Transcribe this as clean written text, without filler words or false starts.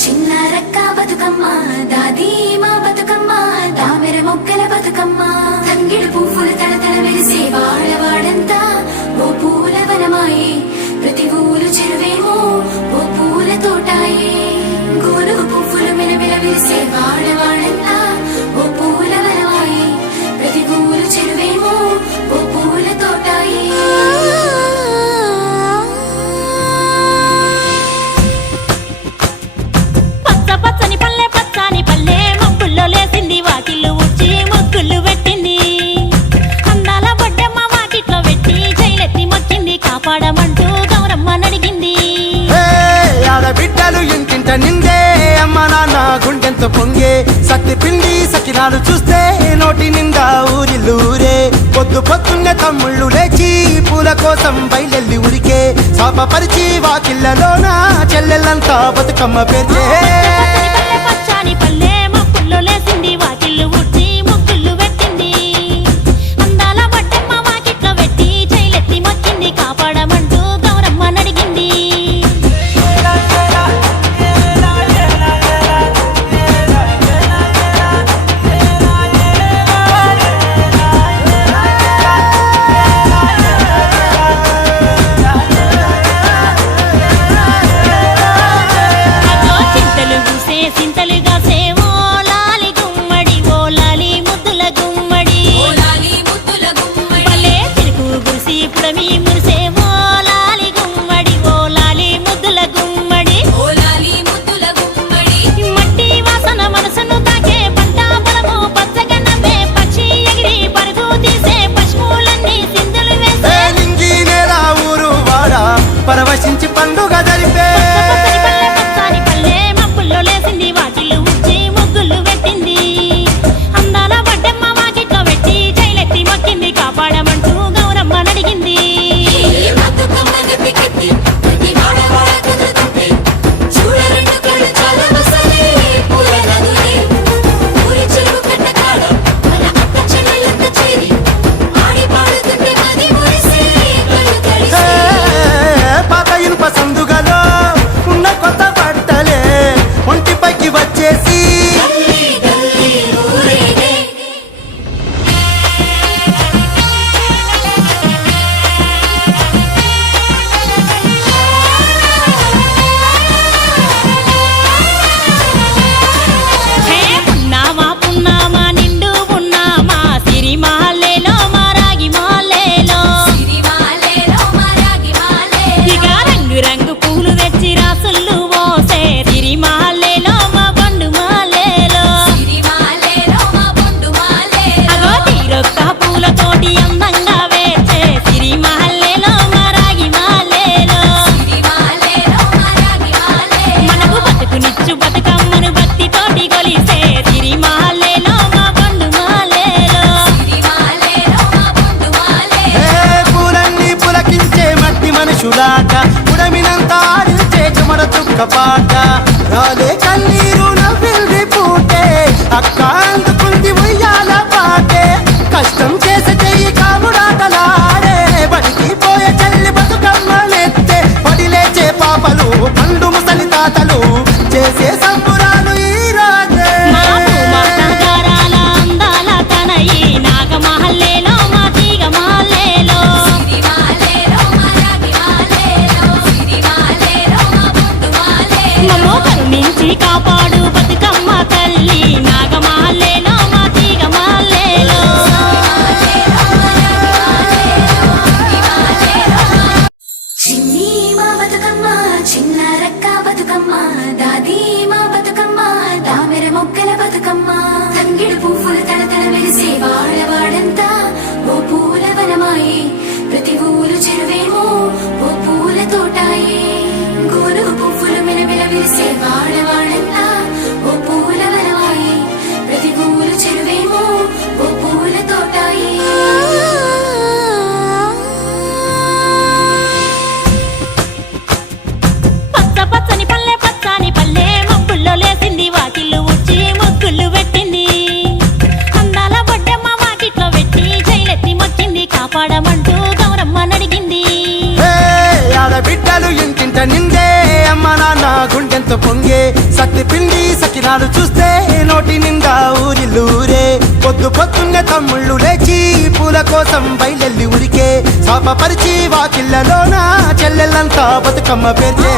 చిన్నారక్క బతుకమ్మ దాది మా బతుకమ్మ దామెర మొక్కల బతుకమ్మ తంగిడు పువ్వులు తడతడ మెరిసే వాడవాడంతా ఓ పూల వనమాయే ప్రతి ఊరు చెరువేమో ఓ పూల తోటాయే గోరు పువ్వులు మెలమెల మెరిసే వాడవాడంతా ఓ పూల వనమాయే ప్రతి ఊరు చెరువేమో ఓ పూల తోటాయే పచ్చని పల్లె పచ్చని పల్లె మబ్బుల్లో లేసింది వాకిళ్ళు ఊడ్చి ముగ్గులు పెట్టింది అందాల బొడ్డమ్మ వాకిట్లో పెట్టి జైలెత్తి మొక్కింది కాపాడమంటూ గౌరమ్మ నడిగింది ఆడబిడ్డలు ఇంటింట నిందే అమ్మ నాన్న గుండెంతో పొంగే సత్తి పిండి సకినాలు చూస్తే నోటి నిండా ఊరిల్లూరే పొద్దు పొద్దున్నే తమ్ముళ్ళు లేచి పూల కోసం బయలెల్లి ఉరికే శాపపరిచి వాకిళ్ళలోన చెల్లెళ్ళంతా బతుకమ్మ పేర్చే పచ్చని పల్లె మబ్బుల్లో లేసింది వాకిళ్ళు ఊడ్చి ముగ్గులు పెట్టింది అందాల బొడ్డమ్మ వాకిట్లో పెట్టి జైలెత్తి మొక్కింది కాపాడమంటూ గౌరమ్మ నడిగింది సింతలుగా సేవో లాలి గుమ్మడి ఓ లాలి ముద్దుల గుమ్మడి భలే తిరుగు గురిసి పుడమి మురిసేవో లాలి గుమ్మడి ఓ లాలి ముద్దుల గుమ్మడి మట్టి వాసన మనసును తాకే పంట పొలము పచ్చగా నవ్వే పక్షి ఎగిరి పరుగు తీసే పశువులన్నీ సింధులు వేసే నింగి నేల ఊరు వాడ పరవశించి పండుగ జరిపే పచ్చని పల్లె మబ్బుల్లో లేసింది వాకిళ్ళు ఊడ్చి ముగ్గులు పెట్టింది అందాల బొడ్డమ్మ వాకిట్లో పెట్టి జైలెత్తి మొక్కింది కాపాడమంటూ గౌరమ్మ నడిగింది పాత ఇనుప సందుగలో ఉన్న కొత్త బట్టలే ఒంటిపైకి వచ్చేసి హే పున్నామా పున్నామా నిండు పున్నామా సిరిమాలేలో మారాగి మాలేలో ఇక రంగు రంగు పూలు తెచ్చి రాసుళ్ళు మోసే సిరిమాలేలో మా బండు మాలేలో అగో తీరొక్క పూలతోటి అందంగా వేచే సిరిమాలేలో మారాగి మాలేలో మనకు బతుకునిచ్చు బతుకమ్మను భక్తితోటి కొలిసే సిరిమాలేలో మా బండు మాలేలో పూలన్నీ పులకించే మట్టి మనుషులాట ఉడమినంతా ఆడించే చెమర చుక్క పాట రాలే కన్నీరు నవ్విల్ది పూటే అక్క అందుకుంది ఉయ్యాల పాటే కష్టం చేసే చెయ్యి కాముడాటలాడే బడికి పోయే చెల్లి బతుకమ్మనెత్తే పడి లేచే పాపలు పండు ముసలి తాతలు చేసే సంబురాలు ఈ రాజే మా నగరాల అందాల తనయి నాగమహల్లేలో మా తీగ మాలేలో మమ్మో కరుణించి కాపాడు బతుకమ్మ తల్లి నాగమహల్లేలో మా తీగ మాలేలో చిన్ని మా బతుకమ్మ చిన్నారక్క బతుకమ్మ దాది మా బతుకమ్మ దామెర మొక్కల బతుకమ్మ తంగిడు పువ్వులు తడతడ మెరిసే వాడవాడంతా ఓ పూల వనమాయే ప్రతి ఊరు చెరువేమో ఓ పూల తోటాయే గోరు పువ్వులు మెలమెల మెరిసే వాడవాడంతా ఓ పూల వనమాయే ప్రతి ఊరు చెరువేమో ఓ పూల తోటాయే పచ్చని పల్లె మబ్బుల్లో లేసింది వాకిళ్ళు ఊడ్చి ముగ్గులు పెట్టింది అందాల బొడ్డమ్మ వాకిట్లో పెట్టి జైలెత్తి మొక్కింది కాపాడమంటూ గౌరమ్మ నడిగింది ఆడబిడ్డలు ఇంటింట నిందే అమ్మ నాన్న గుండెంతో పొంగే సత్తి పిండి సకినాలు చూస్తే నోటి నిండా ఊరిల్లూరే పొద్దు పొద్దున్నే తమ్ముళ్ళు లేచి పూల కోసం బయలెల్లి ఉరికే శాపపరిచి వాకిళ్ళలోన చెల్లెళ్ళంతా బతుకమ్మ పేర్చే